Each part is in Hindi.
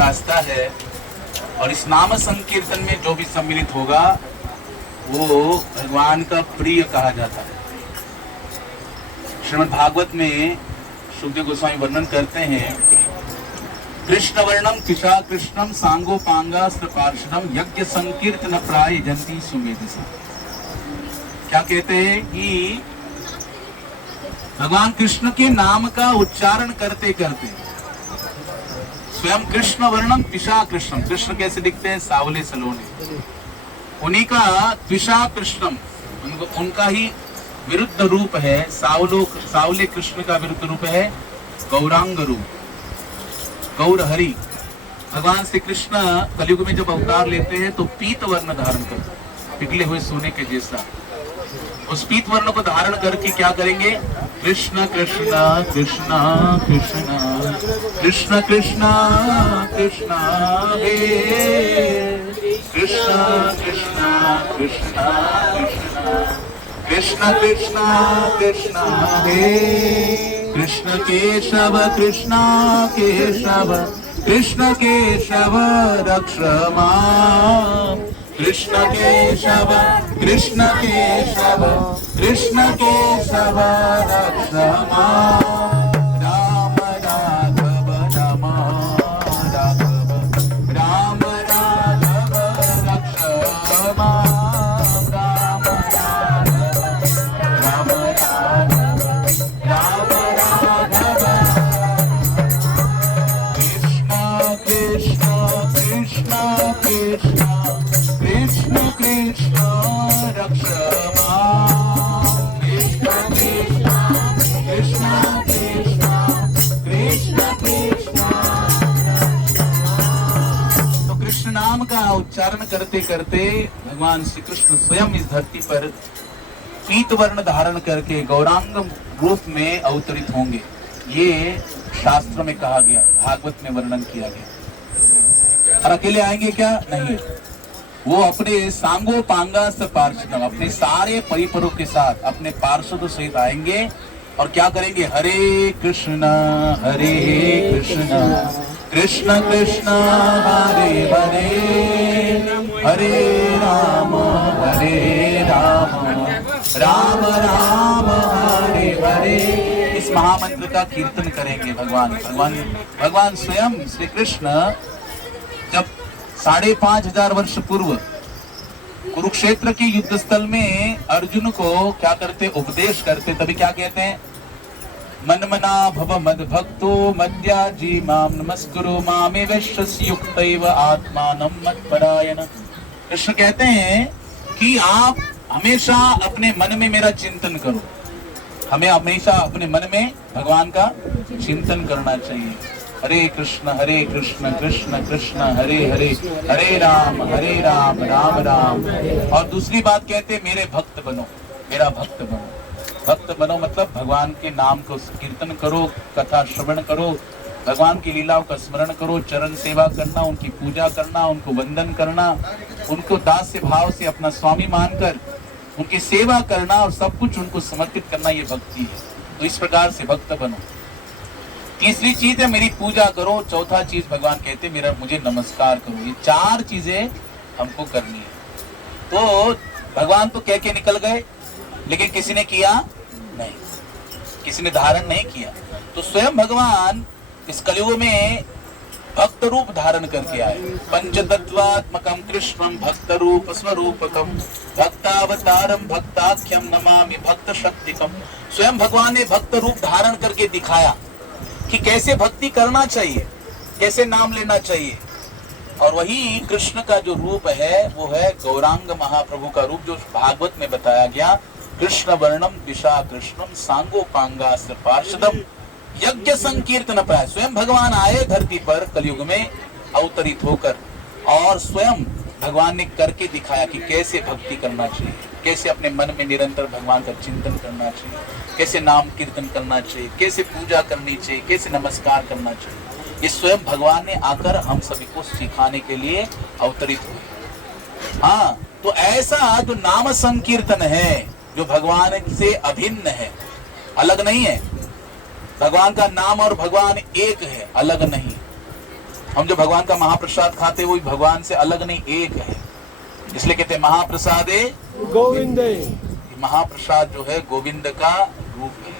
रास्ता है और इस नाम संकीर्तन में जो भी सम्मिलित होगा वो भगवान का प्रिय कहा जाता है। श्रीमद् भागवत में सुखदेव गोस्वामी वर्णन करते हैं, कृष्ण वर्णम किशा कृष्णम सांगोपांगास्त्र पार्षदम यज्ञ संकीर्तन प्राय जंती सुमेधसा। क्या कहते हैं कि भगवान कृष्ण के नाम का उच्चारण करते करते स्वयं कृष्ण वर्णम त्विषा कृष्णम, कृष्ण कैसे दिखते हैं? सावले सलोने, उन्हीं का त्विषा कृष्णम, उनका ही विरुद्ध रूप है, सावले कृष्ण का विरुद्ध रूप है गौरांग रूप, गौर हरि। भगवान श्री कृष्ण कलयुग में जब अवतार लेते हैं तो पीत वर्ण धारण करते हैं, पिघले हुए सोने के जैसा। उस पीत वर्ण को धारण करके क्या करेंगे? कृष्ण कृष्ण कृष्ण कृष्ण कृष्ण कृष्ण कृष्ण हे कृष्ण कृष्ण कृष्ण कृष्ण कृष्ण कृष्ण हे कृष्ण केशव कृष्ण केशव कृष्ण केशव रक्ष माम्, कृष्ण केशव कृष्ण केशव कृष्ण केशव रक्ष माम्। राम राघव राम राघव राम राघव रक्ष माम्, राम राघव राम राघव राम राघव कृष्ण कृष्ण कृष्ण कृष्ण कृष्ण कृष्ण रक्ष माम्, कृष्ण कृष्ण कृष्ण कृष्ण कृष्ण कृष्ण। तो कृष्ण नाम का उच्चारण करते करते भगवान श्री कृष्ण स्वयं इस धरती पर पीत वर्ण धारण करके गौरांग रूप में अवतरित होंगे। ये शास्त्र में कहा गया, भागवत में वर्णन किया गया। और अकेले आएंगे क्या? नहीं, वो अपने सांगोपांगास पार्षदम, अपने सारे परिवारों के साथ अपने पार्षदों सहित आएंगे और क्या करेंगे? हरे कृष्ण कृष्ण कृष्ण हरे हरे हरे राम राम राम हरे हरे, इस महामंत्र का कीर्तन करेंगे। भगवान स्वयं श्री कृष्ण जब 5,500 वर्ष पूर्व कुरुक्षेत्र के युद्ध स्थल में अर्जुन को क्या करते? उपदेश करते। तभी क्या कहते हैं? मनमना भव मद भक्तो मद्याजी माम नमस्कुरु मामे वैश्यस्य युक्तैव आत्मानं मत्परायण। कृष्ण कहते हैं कि आप हमेशा अपने मन में मेरा चिंतन करो। हमें हमेशा अपने मन में भगवान का चिंतन करना चाहिए। हरे कृष्ण कृष्ण कृष्ण हरे हरे हरे राम राम राम। और दूसरी बात कहते हैं, मेरे भक्त बनो, मेरा भक्त बनो। भक्त बनो मतलब भगवान के नाम को कीर्तन करो, कथा श्रवण करो, भगवान की लीलाओं का स्मरण करो, चरण सेवा करना, उनकी पूजा करना, उनको वंदन करना, उनको दास्य भाव से अपना स्वामी मानकर उनकी सेवा करना और सब कुछ उनको समर्पित करना, ये भक्ति है। तो इस प्रकार से भक्त बनो। तीसरी चीज है मेरी पूजा करो। चौथा चीज भगवान कहते हैं मेरा मुझे नमस्कार करो। ये 4 चीजें हमको करनी है। तो भगवान तो कह के निकल गए, लेकिन किसी ने किया नहीं, किसी ने धारण नहीं किया। तो स्वयं भगवान इस कलयुग में भक्त रूप धारण करके आए। पंचतत्वात्मकम कृष्णम भक्त रूप स्वरूपकम भक्तावतारम भक्ताख्यम नमामि भक्त शक्तिकम। स्वयं भगवान ने भक्त रूप धारण करके दिखाया कि कैसे भक्ति करना चाहिए, कैसे नाम लेना चाहिए। और वही कृष्ण का जो रूप है वो है गौरांग महाप्रभु का रूप, जो भागवत में बताया गया। कृष्ण वर्णम दिशा कृष्णम सांगोपांगास्त्र पार्षदम यज्ञ संकीर्तन प्राय। स्वयं भगवान आए धरती पर कलयुग में अवतरित होकर, और स्वयं भगवान ने करके दिखाया कि कैसे भक्ति करना चाहिए, कैसे अपने मन में निरंतर भगवान का चिंतन करना चाहिए, कैसे नाम कीर्तन करना चाहिए, कैसे पूजा करनी चाहिए, कैसे नमस्कार करना चाहिए। ये स्वयं भगवान ने आकर हम सभी को सिखाने के लिए अवतरित हुए। हाँ, तो ऐसा जो नाम संकीर्तन है, जो भगवान से अभिन्न है, अलग नहीं है। भगवान का नाम और भगवान एक है, अलग नहीं। हम जो भगवान का महाप्रसाद खाते वो भगवान से अलग नहीं, एक है, इसलिए कहते हैं महाप्रसादे गोविंदे। महाप्रसाद जो है गोविंद का रूप है।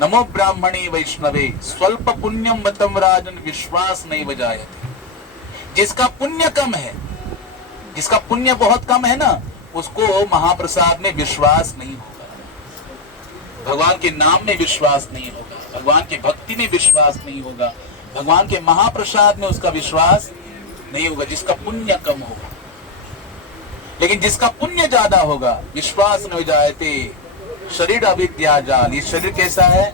नमो ब्राह्मणे वैष्णवे स्वल्प पुण्यम मतम राजन विश्वास नहीं बजायते। जिसका पुण्य कम है, जिसका पुण्य बहुत कम है ना, उसको महाप्रसाद में विश्वास नहीं होगा, भगवान के नाम में विश्वास नहीं होगा, भगवान की भक्ति में विश्वास नहीं होगा, भगवान के महाप्रसाद में उसका विश्वास नहीं होगा, जिसका पुण्य कम होगा। लेकिन जिसका पुण्य ज्यादा होगा, विश्वास न हो जाते शरीर अविद्या जाल। ये शरीर कैसा है?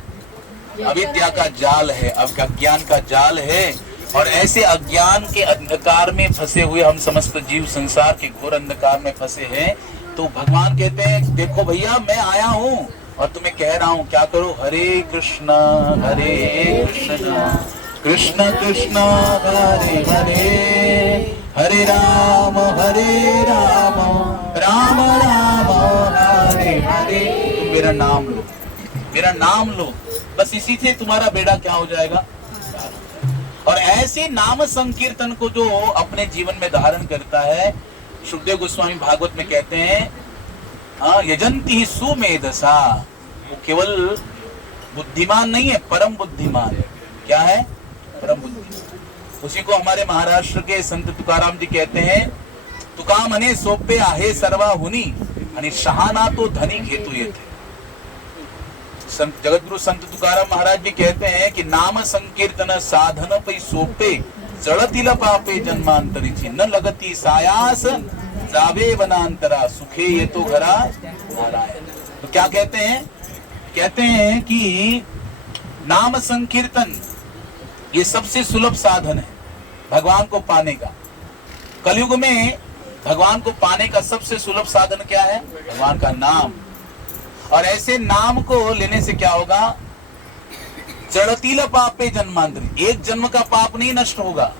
अविद्या का जाल है, अज्ञान का जाल है। और ऐसे अज्ञान के अंधकार में फंसे हुए हम समस्त जीव संसार के घोर अंधकार में फंसे हैं। तो भगवान कहते हैं देखो भैया मैं आया हूँ और तुम्हें कह रहा हूँ क्या करो, हरे कृष्ण कृष्ण कृष्ण हरे हरे, हरे राम राम राम हरे हरे। तुम मेरा नाम लो, मेरा नाम लो, बस इसी से तुम्हारा बेड़ा क्या हो जाएगा। और ऐसे नाम संकीर्तन को जो अपने जीवन में धारण करता है, शुकदेव गोस्वामी भागवत में कहते हैं यजंती ही सुमेधसा, वो केवल बुद्धिमान नहीं है, परम बुद्धिमान है। क्या है? परम बुद्धिमान। उसी को हमारे महाराष्ट्र के संत तुकाराम जी कहते हैं, तुका मने सोपे आहे सर्वा हुनी आणि शहाना तो धनी घेतु येथे। संत जगतगुरु संत तुकाराम महाराज भी कहते हैं कि नाम संकीर्तन साधन पै सोपे जळतील पापे जन्मांतरीची न लगती सायास जावे वनांतरा सुखे ये तो घरा नारायण। तो क्या कहते हैं? कहते हैं कि नाम संकीर्तन ये सबसे सुलभ साधन है भगवान को पाने का। कलयुग में भगवान को पाने का सबसे सुलभ साधन क्या है? भगवान का नाम। और ऐसे नाम को लेने से क्या होगा? जड़तीला पापे जन्मांतरी, एक जन्म का पाप नहीं नष्ट होगा,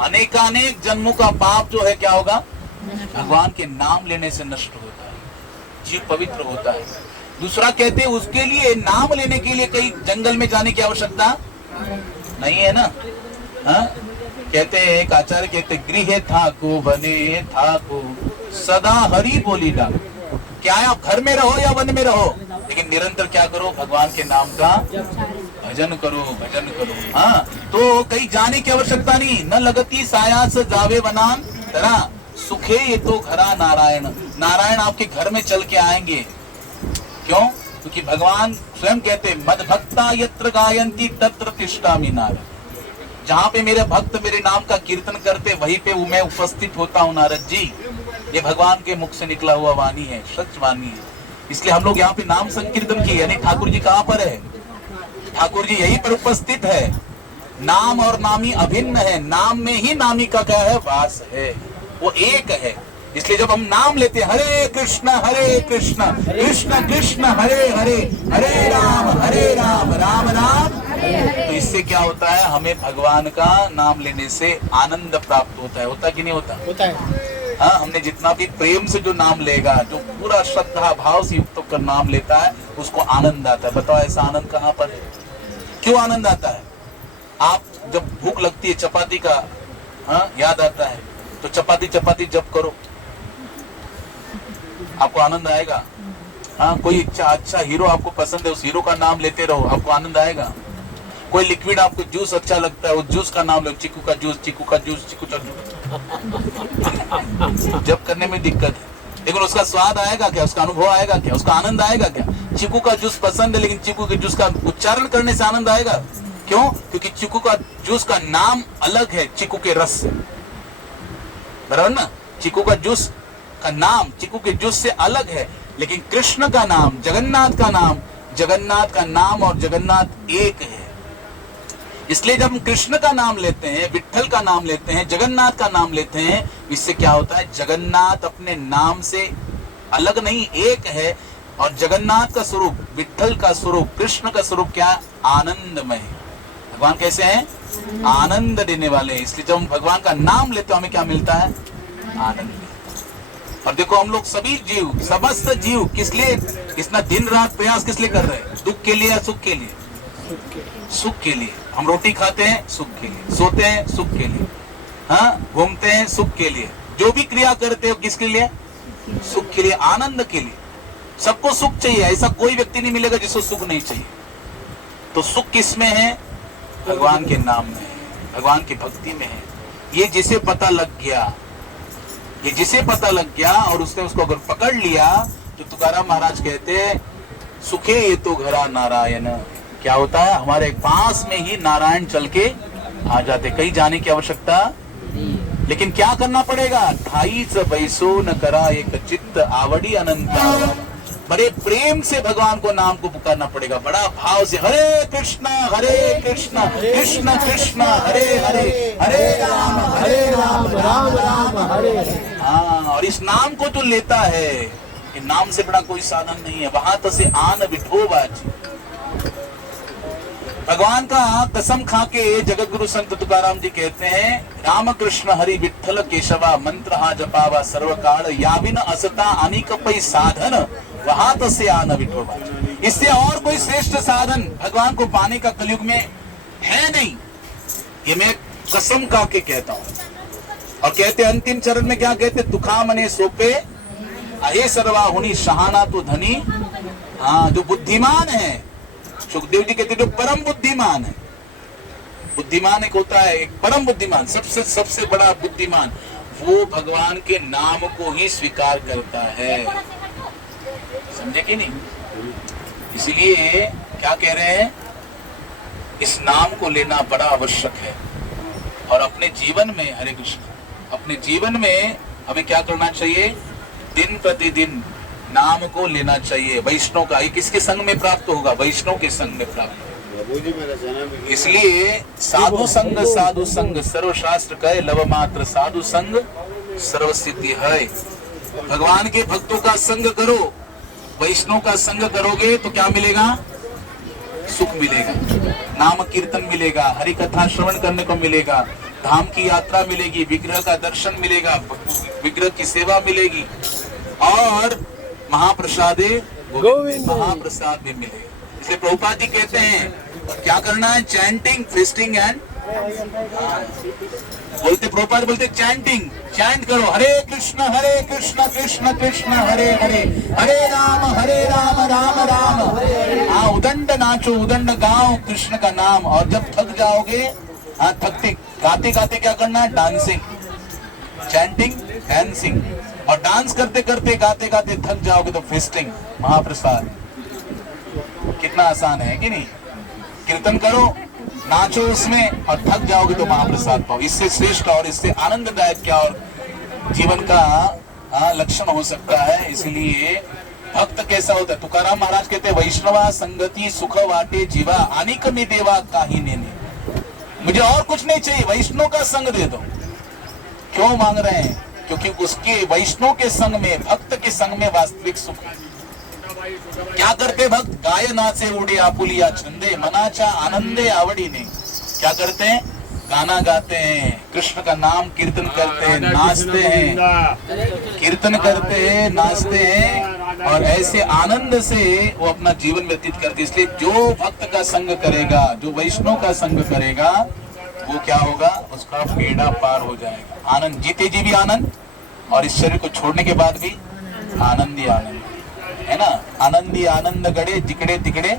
अनेकानेक जन्मों का पाप जो है क्या होगा? भगवान के नाम लेने से नष्ट होता है, जीव पवित्र होता है। दूसरा कहते हैं उसके लिए नाम लेने के लिए कहीं जंगल में जाने की आवश्यकता नहीं है ना। कहते हैं एक आचार्य कहते गृह थाको बने थाको सदा हरि बोली डाको। क्या है? आप घर में रहो या वन में रहो, लेकिन निरंतर क्या करो? भगवान के नाम का भजन करो, भजन करो। हाँ, तो कहीं जाने की आवश्यकता नहीं। न लगती सायास जावे वनान तरा सुखे ये तो घरा नारायण। नारायण आपके घर में चल के आएंगे। क्यों? क्योंकि भगवान स्वयं कहते मद भक्ता यत्र गायन्ति तत्र तिष्ठामि नारद। जहाँ पे मेरे भक्त मेरे नाम का कीर्तन करते वहीं पे मैं उपस्थित होता हूँ नारद जी। ये भगवान के मुख से निकला हुआ वाणी है, सच वाणी है। इसलिए हम लोग यहाँ पे नाम संकीर्तन किए। यानी ठाकुर जी कहाँ पर है? ठाकुर जी यहीं पर उपस्थित है। नाम और नामी अभिन्न है, नाम में ही नामी का क्या है? वास है, वो एक है। इसलिए जब हम नाम लेते हैं हरे कृष्ण कृष्ण कृष्ण हरे हरे, हरे राम राम राम, तो इससे क्या होता है? हमें भगवान का नाम लेने से आनंद प्राप्त होता है। होता कि नहीं होता? होता है। हाँ, हमने जितना भी प्रेम से जो नाम लेगा, जो पूरा श्रद्धा भाव से युक्त होकर नाम लेता है, उसको आनंद आता है। बताओ ऐसा आनंद कहाँ पर है? क्यों आनंद आता है? आप जब भूख लगती है, चपाती का याद आता है, तो चपाती जब करो, आपको आनंद आएगा। हाँ, कोई अच्छा हीरो आपको पसंद है, उस हीरो का नाम लेते रहो, आपको आनंद आएगा। कोई लिक्विड आपको जूस अच्छा लगता है, उस जूस का नाम लो, चीकू का जूस। जब करने में दिक्कत है, लेकिन उसका स्वाद आएगा क्या? उसका अनुभव आएगा क्या? उसका आनंद आएगा क्या? चीकू का जूस पसंद है, लेकिन चीकू के जूस का उच्चारण करने से आनंद आएगा। क्यों? क्योंकि चीकू का जूस का नाम अलग है चीकू के रस से, बराबर ना? चीकू का जूस का नाम चीकू के जूस से अलग है, लेकिन कृष्ण का नाम, जगन्नाथ का नाम और जगन्नाथ एक है। इसलिए जब हम कृष्ण का नाम लेते हैं, विट्ठल का नाम लेते हैं, जगन्नाथ का नाम लेते हैं, इससे क्या होता है? जगन्नाथ अपने नाम से अलग नहीं, एक है। और जगन्नाथ का स्वरूप, विट्ठल का स्वरूप, कृष्ण का स्वरूप क्या है? आनंदमय। भगवान कैसे हैं? आनंद देने वाले हैं। इसलिए जब हम भगवान का नाम लेते हैं, हमें क्या मिलता है? आनंद। और देखो हम लोग सभी जीव, समस्त जीव किस लिए इतना दिन रात प्रयास किस लिए कर रहे हैं? दुख के लिए या सुख के लिए? सुख के लिए। हम रोटी खाते हैं सुख के लिए, सोते हैं सुख के लिए, हाँ घूमते हैं सुख के लिए, जो भी क्रिया करते हो किसके लिए? सुख के लिए, आनंद के लिए। सबको सुख चाहिए, ऐसा कोई व्यक्ति नहीं मिलेगा जिसको सुख नहीं चाहिए। तो सुख किस में है? भगवान के नाम में है, भगवान की भक्ति में है। ये जिसे पता लग गया, ये जिसे पता लग गया और उसने उसको अगर पकड़ लिया, तो तुकाराम महाराज कहते हैं सुखे ये तो घरा नारायण। क्या होता है? हमारे पास में ही नारायण चल के आ जाते, कहीं जाने की आवश्यकता। लेकिन क्या करना पड़ेगा? 28 बैसो न करा एक चित्त आवड़ी अनंता। बड़े प्रेम से भगवान को नाम को पुकारना पड़ेगा, बड़ा भाव से। हरे कृष्णा कृष्ण कृष्ण हरे हरे, हरे राम राम राम हरे हरे। हाँ, और इस नाम को जो लेता है, कि नाम से बड़ा कोई साधन नहीं है। वहां तो से आन विठोबाज। भगवान का कसम खा के जगत गुरु संत तुकाराम जी कहते हैं, राम कृष्ण हरि विठ्ठल केशवा मंत्र हा जपावा सर्वकाल याविन असता अनेक पै साधन वहां तो से आन विठोबाज। इससे और कोई श्रेष्ठ साधन भगवान को पाने का कलयुग में है नहीं। ये मैं कसम खा के कहता हूं। और कहते अंतिम चरण में क्या कहते? तुखा मने सोपे अहे सर्वा हुनी शहाना तो धनी। हाँ, जो बुद्धिमान है, सुखदेव जी कहते जो परम बुद्धिमान है। बुद्धिमान एक होता है, एक परम बुद्धिमान, सबसे बड़ा बुद्धिमान, वो भगवान के नाम को ही स्वीकार करता है। समझे कि नहीं? इसलिए क्या कह रहे हैं? इस नाम को लेना बड़ा आवश्यक है। और अपने जीवन में, हरे कृष्ण, अपने जीवन में हमें क्या करना चाहिए? दिन प्रतिदिन नाम को लेना चाहिए। वैष्णव का, ये किसके संग में प्राप्त होगा? वैष्णव के संग में प्राप्त होगा। इसलिए साधु संग सर्वशास्त्र कहे, लव मात्र साधु संग सर्व सिद्धि है। भगवान के भक्तों का संग करो, वैष्णव का संग करोगे तो क्या मिलेगा? सुख मिलेगा, नाम कीर्तन मिलेगा, हरि कथा श्रवण करने को मिलेगा, धाम की यात्रा मिलेगी, विग्रह का दर्शन मिलेगा, विग्रह की सेवा मिलेगी, और महाप्रसादे गोविंद महाप्रसाद भी मिलेगा। इसलिए प्रभुपाद जी कहते हैं क्या करना है? चैंटिंग, फेस्टिंग एंड बोलते, प्रभुपाद बोलते चैंटिंग, चैंट करो, हरे कृष्ण कृष्ण कृष्ण हरे हरे, हरे राम राम राम। हाँ, उदंड नाचो, उदंड गाओ कृष्ण का नाम। और जब थक जाओगे, हाँ थकते गाते गाते क्या करना है? Dancing, chanting, dancing. और डांस करते करते गाते गाते थक जाओगे तो फेस्टिंग, महाप्रसाद। कितना आसान है कि नहीं? कीर्तन करो, नाचो उसमें, और थक जाओगे तो महाप्रसाद पाओ। इससे श्रेष्ठ और इससे आनंददायक क्या और जीवन का लक्षण हो सकता है। इसलिए भक्त कैसा होता है? तुकाराम महाराज कहते हैं, वैष्णवा संगति सुख वाटे जीवा अनिक में देवा काही ने। मुझे और कुछ नहीं चाहिए, वैष्णव का संग दे दो। क्यों मांग रहे हैं? क्योंकि उसके वैष्णव के संग में, भक्त के संग में वास्तविक सुख है। क्या करते भक्त? गाय नाचे उड़े आपुलिया छंदे, मनाचा आनंदे आवड़ी ने। क्या करते हैं? गाना गाते हैं, कृष्ण का नाम कीर्तन करते हैं, नाचते हैं, कीर्तन करते हैं, नाचते हैं, और ऐसे आनंद से वो अपना जीवन व्यतीत करते। इसलिए जो भक्त का संग करेगा, जो वैष्णव का संग करेगा, वो क्या होगा? उसका बेड़ा पार हो जाएगा। आनंद, जीते जी भी आनंद, और इस शरीर को छोड़ने के बाद भी आनंद ही आनंद, है ना? आनंद ही आनंद गड़े, जिकड़े तिकड़े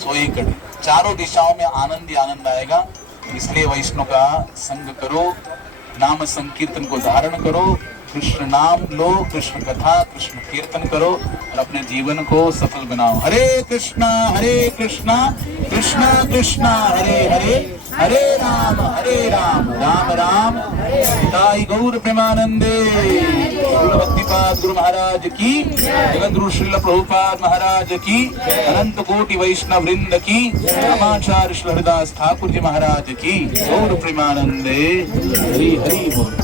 सोई कड़े। चारों दिशाओं में आनंद ही आनंद आएगा। इसलिए वैष्णव का संग करो, नाम संकीर्तन को धारण करो, कृष्ण नाम लो, कृष्ण कथा, कृष्ण कीर्तन करो, और अपने जीवन को सफल बनाओ। हरे कृष्णा कृष्ण कृष्ण हरे हरे, हरे राम राम राम हरे। गौर प्रेमानंदे। भक्तिपाद गुरु महाराज की, जगत गुरु श्रील प्रभुपाद महाराज की, अनंत कोटि वैष्णव वृंद की, रामाचार्य श्री हरिदास ठाकुर जी महाराज की। गौर प्रेमानंदे। हरि हरि बोल।